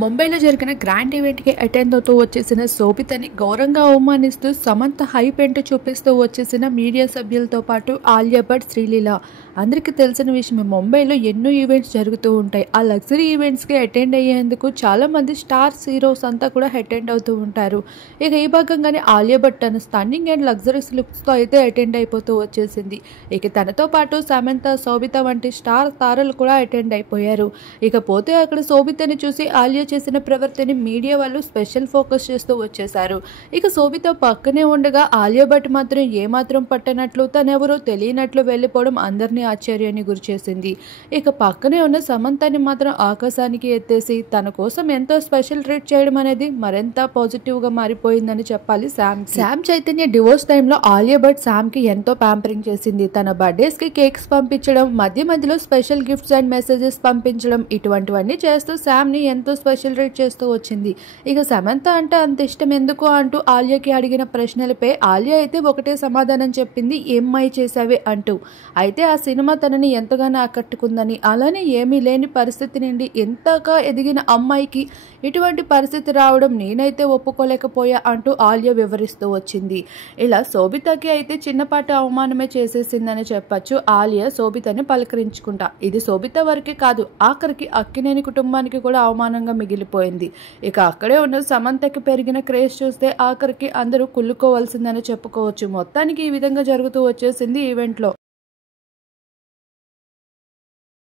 ముంబైలో జరిగిన గ్రాండ్ ఈవెంట్‌కి అటెండ్ అవుతూ వచ్చేసిన శోభితని ఘోరంగా అవమానిస్తూ సమంత హైప్ ఏంటో చూపిస్తూ వచ్చేసిన మీడియా సభ్యులతో పాటు ఆలియా భట్, శ్రీలీల. అందరికీ తెలిసిన విషయమే, ముంబైలో ఎన్నో ఈవెంట్స్ జరుగుతూ ఉంటాయి. ఆ లగ్జరీ ఈవెంట్స్‌కి అటెండ్ అయ్యేందుకు చాలామంది స్టార్స్, హీరోస్ అంతా కూడా అటెండ్ అవుతూ ఉంటారు. ఇక ఈ భాగంగానే ఆలియా భట్ తన స్టన్నింగ్ అండ్ లగ్జరీస్ లుక్స్‌తో అయితే అటెండ్ అయిపోతూ వచ్చేసింది. ఇక తనతో పాటు సమంత, శోభిత వంటి స్టార్ తారలు కూడా అటెండ్ అయిపోయారు. ఇకపోతే అక్కడ శోభితని చూసి ఆలియా చేసిన ప్రవర్తన మీడియా వాళ్ళు స్పెషల్ ఫోకస్ చేస్తూ వచ్చేశారు. ఇక శోభిత పక్కనే ఉండగా ఆలియా భట్ మాత్రం ఏమాత్రం పట్టనట్లు, తనెవరో తెలియనట్లు వెళ్ళిపోవడం అందరినీ ఆశ్చర్యాన్ని గురిచేసింది. ఇక పక్కనే ఉన్న సమంతని మాత్రం ఆకాశానికి ఎత్తేసి తన కోసం ఎంతో స్పెషల్ ట్రీట్ చేయడం అనేది మరింత పాజిటివ్ గా మారిపోయిందని చెప్పాలి. శామ్ చైతన్య డివోర్స్ టైంలో ఆలియా భట్ శామ్ కి ఎంతో ప్యాంపరింగ్ చేసింది. తన బర్త్డేస్ కి కేక్స్ పంపించడం, మధ్య మధ్యలో స్పెషల్ గిఫ్ట్స్ అండ్ మెసేజెస్ పంపించడం, ఇటువంటివన్నీ చేస్తూ శామ్ ని ఎంతో స్పెషల్ ట్రీట్ చేస్తూ వచ్చింది. ఇక సమంత అంటే అంత ఇష్టం ఎందుకు అంటూ ఆలియాకి అడిగిన ప్రశ్నలపై ఆలియా అయితే ఒకటే సమాధానం చెప్పింది, ఏమ్మాయి చేశావే అంటూ. అయితే ఆ సినిమా తనని ఎంతగానో ఆకట్టుకుందని, అలానే ఏమీ లేని పరిస్థితి నుండి ఎంతగా ఎదిగిన అమ్మాయికి ఇటువంటి పరిస్థితి రావడం నేనైతే ఒప్పుకోలేకపోయా అంటూ ఆలియా వివరిస్తూ వచ్చింది. ఇలా శోభితకి అయితే చిన్నపాటి అవమానమే చేసేసిందని చెప్పచ్చు ఆలియా శోభితని పలకరించుకుంటా. ఇది శోభిత వరకే కాదు, ఆఖరికి అక్కినేని కుటుంబానికి కూడా అవమానంగా మిగిలిపోయింది. ఇక అక్కడే ఉన్న సమంతకి పెరిగిన క్రేజ్ చూస్తే ఆఖరికి అందరూ కుళ్ళుకోవాల్సిందని చెప్పుకోవచ్చు. మొత్తానికి ఈ విధంగా జరుగుతూ వచ్చేసింది ఈవెంట్లో.